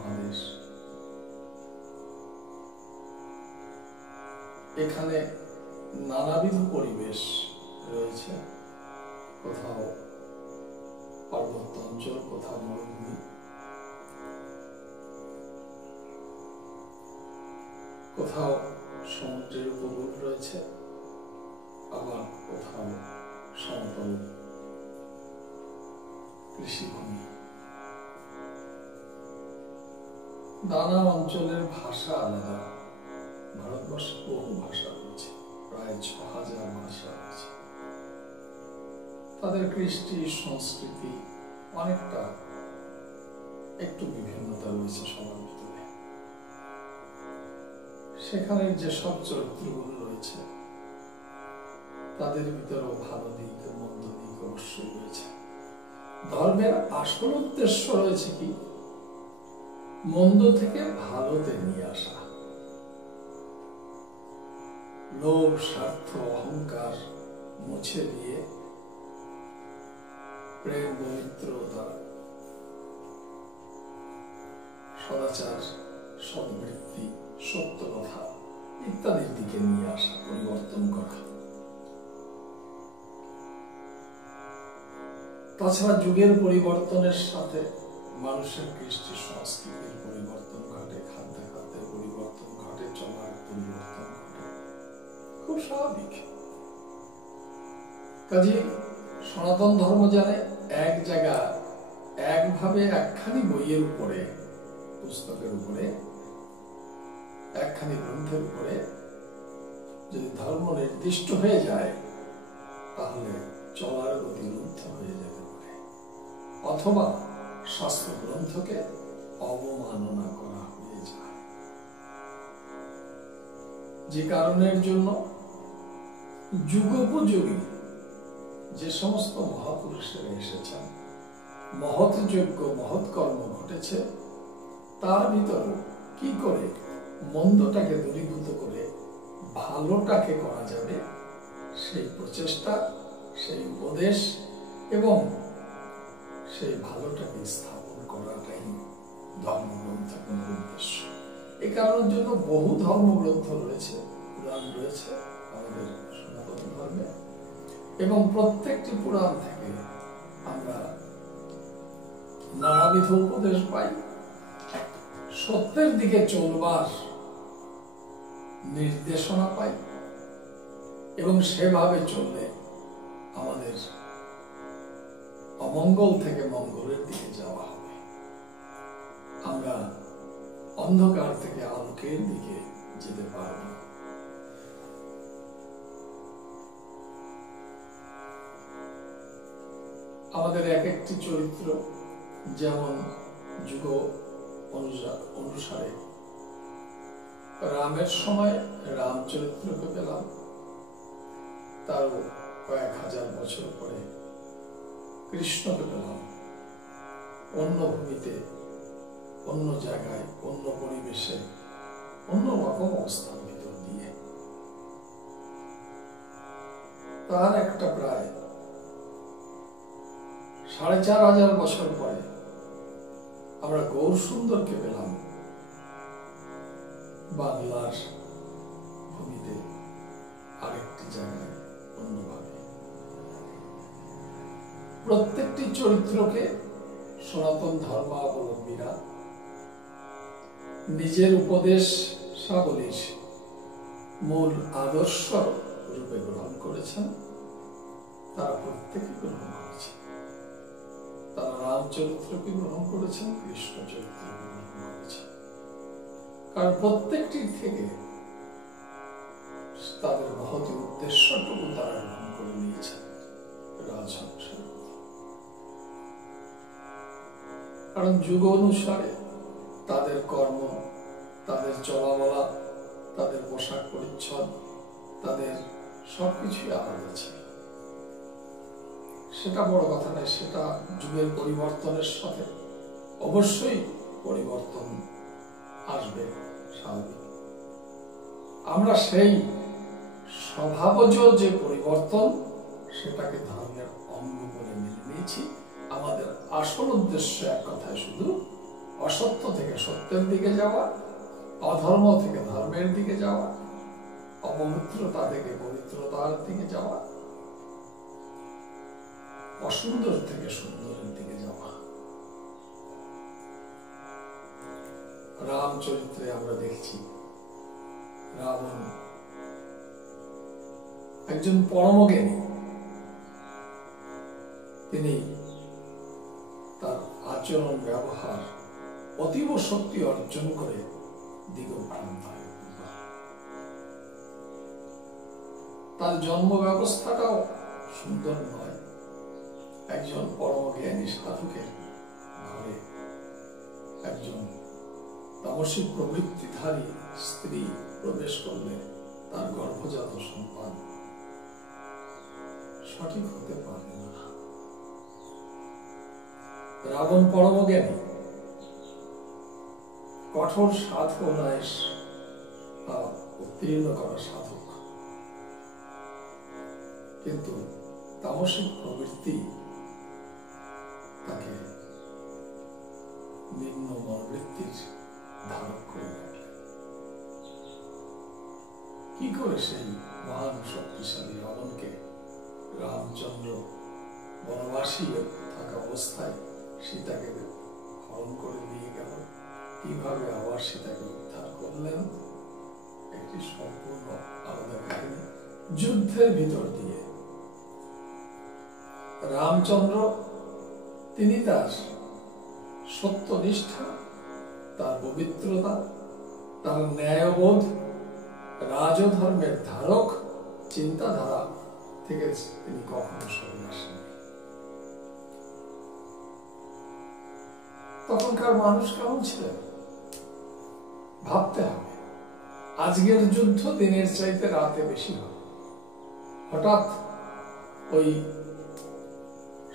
মহাদেশ। এখানে নানাবিধ পরিবেশ রয়েছে, কোথাও পার্বত্য অঞ্চল, কোথাও মরুভূমি, কোথাও সমুদ্রের উপকূল রয়েছে, আবার কোথাও সমতল কৃষিভূমি। নানা অঞ্চলের ভাষা আলাদা। ভারতবর্ষে বহু ভাষা রয়েছে, প্রায় ৬,০০০ ভাষা রয়েছে। তাদের কৃষ্টি সংস্কৃতি অনেকটা একটু বিভিন্নতা রয়েছে সবার ভিতরে। সেখানে যেসব চরিত্রগুলো রয়েছে তাদের ভিতরেও ভালো দিক মন্দ দিক অবশ্যই রয়েছে। ধর্মের আসল উদ্দেশ্য রয়েছে কি? মন্দ থেকে ভালোতে নিয়ে আসা। লোভ, স্বার্থ, অহংকার মুছে দিয়ে প্রেম, পবিত্রতা, সদাচার, সদ্বৃত্তি, সত্য কথা ইত্যাদির দিকে নিয়ে আসা, পরিবর্তন করা। তাছাড়া যুগের পরিবর্তনের সাথে মানুষের কৃষ্টি সংস্কৃতির পরিবর্তন ঘটে, খাদ্যাভ্যাসের পরিবর্তন ঘটে, চলার পরিবর্তন ঘটে, খুব স্বাভাবিক। কাজে সনাতন ধর্ম জানে এক জায়গা একভাবে একখানি বইয়ের উপরে, পুস্তকের উপরে, একখানি গ্রন্থের উপরে যদি ধর্ম নির্দিষ্ট হয়ে যায় তাহলে চলার গতি রুদ্ধ হয়ে যেতে পারে, অথবা শাস্ত্র গ্রন্থকে অবমাননা করা হয়ে যায়। যে কারণের জন্য যুগোপযোগী যে সমস্ত মহাপুরুষেরা এসেছেন, মহৎ যজ্ঞ, মহৎ কর্ম ঘটেছে, তার ভিতরে কি করে মন্দটাকে দূরীভূত করে ভালোটাকে করা যাবে সেই প্রচেষ্টা, সেই উপদেশ এবং সেই ভালোটাকে স্থাপন করাটাই ধর্মগ্রন্থের উদ্দেশ্য। এই কারণের জন্য বহু ধর্মগ্রন্থ রয়েছে, পুরাণ রয়েছে আমাদের সনাতন ধর্মে, এবং প্রত্যেকটি পুরাণ থেকে আমরা নানাবিধ উপদেশ পাই। সত্যের দিকে চলবার নির্দেশনা পাই এবং সেভাবে চললে আমাদের অমঙ্গল থেকে মঙ্গলের দিকে যাওয়া হবে। আমরা অন্ধকার থেকে আলোকের দিকে যেতে পারব। আমাদের এক একটি চরিত্র যেমন যুগ অনুসারে, রামের সময় রাম চরিত্রকে পেলাম, তারও কয়েক হাজার বছর পরে কৃষ্ণকে পেলাম, অন্য ভূমিতে, অন্য জায়গায়, অন্য পরিবেশে, অন্য রকম অবস্থার ভিতর দিয়ে। তার একটা প্রায় ৪,৫০০ বছর পরে আমরা গৌর সুন্দরকে পেলাম বাংলার ভূমিতে, আরেকটি জায়গায়, অন্যভাবে। প্রত্যেকটি চরিত্রকে সনাতন ধর্মাবলম্বীরা নিজের উপদেশাবলীর মূল আদর্শ রূপে গ্রহণ করেছেন। তারা প্রত্যেকে গ্রহণ করেছে। তারা রাম চরিত্রকে গ্রহণ করেছেন, কৃষ্ণ চরিত্রকে গ্রহণ করেছেন, কারণ প্রত্যেকটির থেকে তাদের মহৎ উদ্দেশ্যটুকু তারা গ্রহণ করে নিয়েছেন রাজসংসার। কারণ যুগ অনুসারে তাদের কর্ম, তাদের চলাবলা, তাদের পোশাক পরিচ্ছদ, তাদের সবকিছুই আলাদা ছিল। সেটা বড় কথা নয়, সেটা যুগের পরিবর্তনের সাথে অবশ্যই পরিবর্তন আসবে, স্বাভাবিক। আমরা সেই স্বভাবজ যে পরিবর্তন, সেটাকে ধর্মের অঙ্গ বলে মেনে নিয়েছি। আমাদের আসল উদ্দেশ্য এক কথায় শুধু অসত্য থেকে সত্যের দিকে যাওয়া, অধর্ম থেকে ধর্মের দিকে যাওয়া, অপবিত্রতা থেকে পবিত্রতার দিকে যাওয়া, অসুন্দর থেকে সুন্দরের দিকে যাওয়া। রামচরিত্রে আমরা দেখছি রাবণ একজন পরমজ্ঞানী। তিনি তার আচরণ ব্যবহার অতীব শক্তি অর্জন করে দিগভ্রান্ত হয়। তার জন্ম ব্যবস্থাটাও সুন্দর নয়। একজন পরমজ্ঞানী সাধকের ঘরে একজন তামসিক প্রবৃত্তিধারী স্ত্রী প্রবেশ করলে তার গর্ভজাত সন্তান সঠিক হতে পারে না। রাবণ পরমজ্ঞানী, কঠোর সাধনায় উত্তীর্ণ করা সাধক, কিন্তু তামসিক প্রবৃত্তি তাকে নিম্ন মনোবৃত্তির ধারক করে রাখলেন। কি করে সেই মহান শক্তিশালী রাবণকে রামচন্দ্র বনবাসী থাকা অবস্থায় সীতাকে হরণ করে নিয়ে গেল, কিভাবে আবার সীতাকে উদ্ধার করলেন, একটি সম্পূর্ণ আলাদা কাহিনী। যুদ্ধের ভিতর দিয়ে রামচন্দ্র তিনি তার সত্যনিষ্ঠা, তার পবিত্রতা, তার ন্যায়বোধ, রাজধর্মের ধারক চিন্তাধারা থেকে তিনি কখনো সরে আসেন। তখনকার মানুষ কেমন ছিলেন ভাবতে হবে। আজকের যুদ্ধ দিনের চাইতে রাতে বেশি হয়। হঠাৎ ওই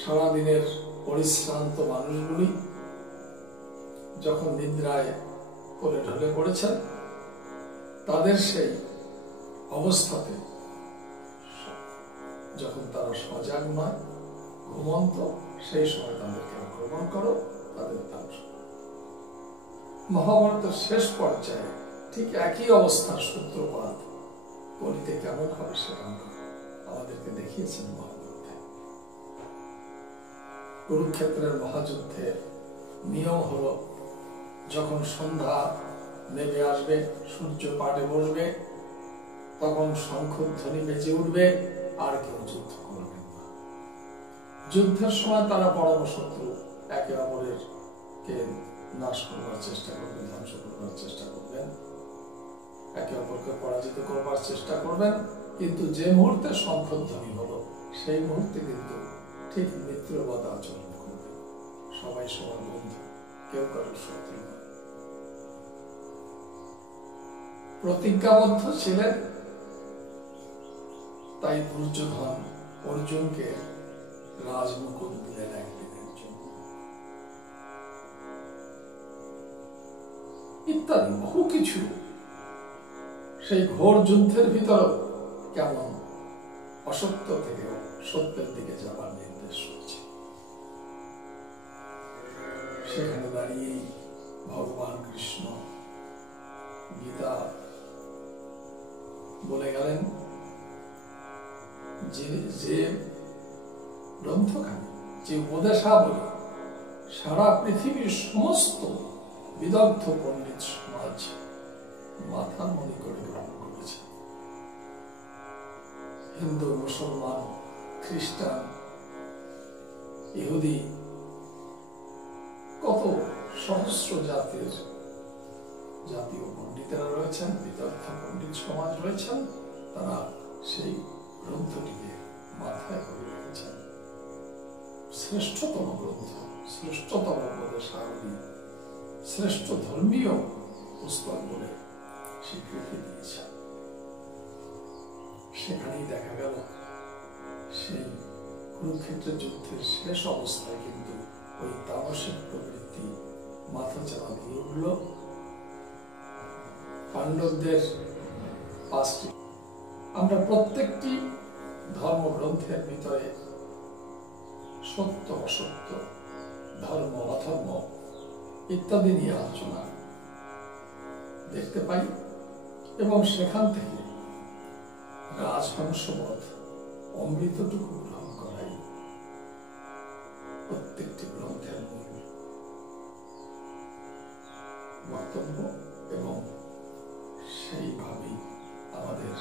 সারাদিনের পরিশ্রান্ত মানুষগুলি যখন নিদ্রায় করে ঢলে পড়েছেন, তাদের সেই অবস্থাতে যখন তারা সজাগ নয়, ঘুমন্ত, সেই সময় তাদেরকে আক্রমণ করো, তাদের ধ্বংস। মহাভারতের শেষ পর্যায়ে ঠিক একই অবস্থার সূত্রপাত কলিতে কেমন হবে সেটা আমাদেরকে দেখিয়েছেন মহাভারতে। কুরুক্ষেত্রের মহাযুদ্ধের নিয়ম হলো, যখন সন্ধ্যা নেমে আসবে, সূর্য পাটে বসবে, তখন শঙ্খধ্বনি বেজে উঠবে, আর কেউ যুদ্ধ করবেন না। যুদ্ধের সময় তারা পরম শত্রু, একে অপরের কে নাশ করবার চেষ্টা করবেন, ধ্বংস করবার চেষ্টা করবেন, একে অপরকে পরাজিত করবার চেষ্টা করবেন। কিন্তু যে মুহূর্তে শঙ্খধ্বনি হলো, সেই মুহূর্তে কিন্তু ঠিক মিত্রবৎ আচরণ করবে, সবাই সবার বন্ধু, কেউ কারোর শত্রু নয়। প্রতিজ্ঞাবদ্ধ ছিলেন, তাই দুর্যোধন অর্জুনকে রাজমুকুট দিলেন একদিনের জন্য, ইত্যাদি বহু কিছু। সেই ঘোর যুদ্ধের ভিতর কেমন অসত্য থেকে সত্যের দিকে যাবার নির্দেশ হচ্ছে। সেখানে দাঁড়িয়ে ভগবান কৃষ্ণ গীতা বলে গেলেন যে গ্রন্থখানি, যে উপদেশাবলী সারা পৃথিবীর সমস্ত বিদগ্ধ পণ্ডিত সমাজ মাথা মনে করে গ্রহণ করেছে। হিন্দু, মুসলমান, খ্রিস্টান, ইহুদি, কত সহস্র জাতীয় পণ্ডিতেরা রয়েছেন, বিদগ্ধ পণ্ডিত সমাজ রয়েছেন, তারা সেই গ্রন্থটিকে মাথায় করে রেখেছেন। শ্রেষ্ঠতম গ্রন্থ, শ্রেষ্ঠতম উপদেশাবলী, শ্রেষ্ঠ ধর্মীয় পুস্তক বলে স্বীকৃতি দিয়েছে। সেখানেই দেখা গেল সেই কুরুক্ষেত্রের যুদ্ধের শেষ অবস্থায় কিন্তু ওই তামসিক প্রবৃত্তি মাথা চাপা দিয়ে উঠল। পাণ্ডবদের 5টি, আমরা প্রত্যেকটি ধর্মগ্রন্থের ভিতরে সত্য অসত্য, ধর্ম অধর্ম ইত্যাদি নিয়ে আলোচনা দেখতে পাই এবং সেখান থেকে রাজহংসবধ অমৃতটুকু গ্রহণ করাই প্রত্যেকটি গ্রন্থের মূল বক্তব্য এবং সেইভাবেই আমাদের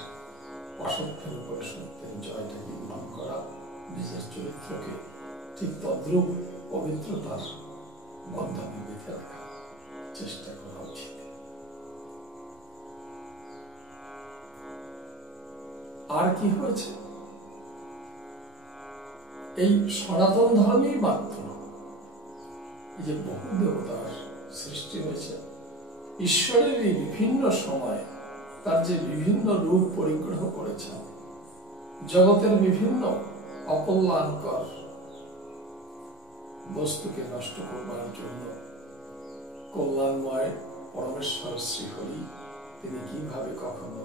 অসত্যের উপরে সত্যের জয়টাকে গ্রহণ করা, নিজের চরিত্রকে ঠিক তদ্রূপ পবিত্রতার বন্ধনে বেঁধে রাখার চেষ্টা করা উচিত। আর কি হয়েছে? এই সনাতন ধর্মেই মাত্র এই যে বহু দেবতার সৃষ্টি হয়েছে, ঈশ্বরের এই বিভিন্ন সময় তার যে বিভিন্ন রূপ পরিগ্রহ করেছেন, জগতের বিভিন্ন অকল্যাণকর বস্তুকে নষ্ট করবার জন্য কল্যাণময় পরমেশ্বর শ্রীহরি তিনি কিভাবে কখনো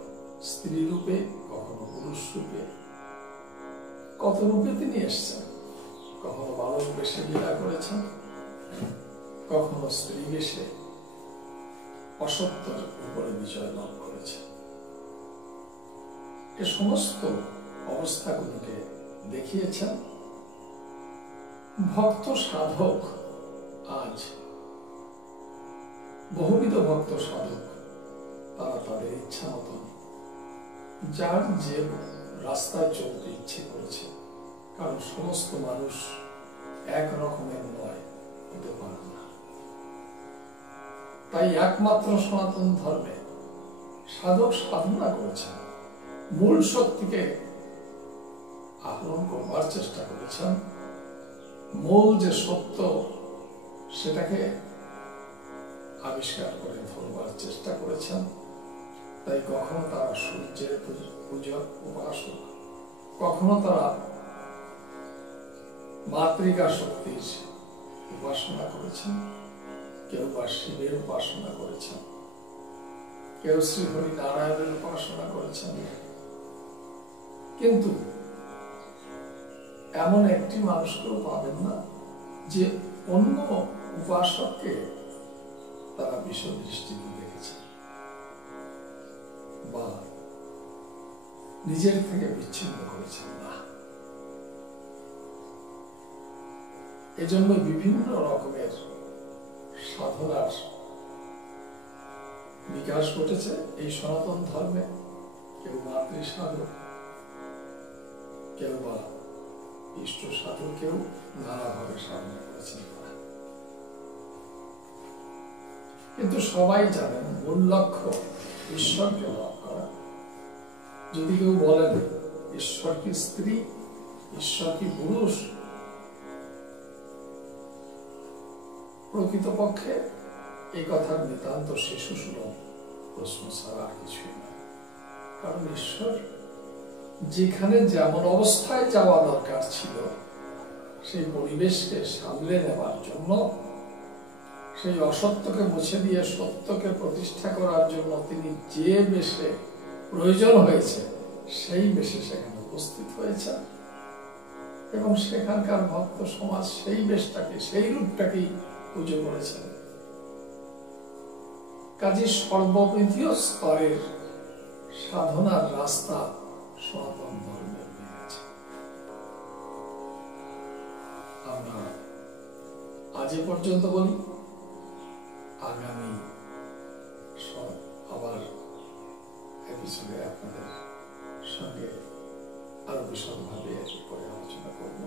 স্ত্রী রূপে, কখনো পুরুষ রূপে, কত রূপে তিনি এসছেন। কখনো বালক বেশে লীলা করেছেন, কখনো স্ত্রী বেশে অসত্যের উপরে বিজয় লাভ করেছে। এ সমস্ত অবস্থাগুলোকে দেখিয়েছেন ভক্ত সাধক। আজ বহুবিধ ভক্ত সাধক তারা তাদের ইচ্ছা মতন যার যে রাস্তায় চলতে ইচ্ছে করেছে, কারণ সমস্ত মানুষ এক রকমের নয়, হতে পারে না। তাই একমাত্র সনাতন ধর্মে সাধক সাধনা করেছেন, মূল শক্তিকে আহরণ করবার চেষ্টা করেছেন, মূল যে সত্য সেটাকে আবিষ্কার করে ধরবার চেষ্টা করেছেন। তাই কখনো তারা সূর্যের পূজা উপাসক, কখনো তারা মাতৃকা শক্তির উপাসনা করেছেন, কেউ বা শিবের উপাসনা করেছেন, কেউ শ্রীহরি নারায়ণের উপাসনা করেছেন। কিন্তু এমন একটি মানুষকেও পাবেন না যে অন্য উপাসককে তারা বিশদ দৃষ্টিতে দেখেছে বা নিজের থেকে বিচ্ছিন্ন করেছেন না। এজন্য বিভিন্ন রকমের সাধনার বিকাশ ঘটেছে এই সনাতন ধর্মে। কেউ মাতৃ সাধক, কেউ বা ইষ্ট সাধক, কেউ নানাভাবে সাধনা করেছেন। কিন্তু সবাই জানেন মূল লক্ষ্য ঈশ্বরকে লাভ করা। যদি কেউ বলেন ঈশ্বর কি স্ত্রী, ঈশ্বর কি পুরুষ, প্রকৃতপক্ষে এই কথার নিতান্ত শিশুসুলভ প্রশ্ন ছাড়া আর কিছুই নয়। কারণ ঈশ্বর যেখানে যেমন অবস্থায় যাওয়া দরকার ছিল, সেই পরিবেশকে সামলে নেবার জন্য, সেই অসত্যকে মুছে দিয়ে সত্যকে প্রতিষ্ঠা করার জন্য তিনি যে বেশে প্রয়োজন হয়েছে সেই বেশে সেখানে উপস্থিত হয়েছে এবং সেখানকার ভক্ত সমাজ সেই বেশটাকে, সেই রূপটাকেই পুজো করেছেন। কাজে সর্ববিধীয় স্তরের সাধনার রাস্তা সনাতন ধর্মের রয়েছে। আমরা আজ এ পর্যন্ত বলি, আগামী আবার এপিসোডে আপনাদের সঙ্গে আরো বিশদভাবে এর উপরে আলোচনা করব।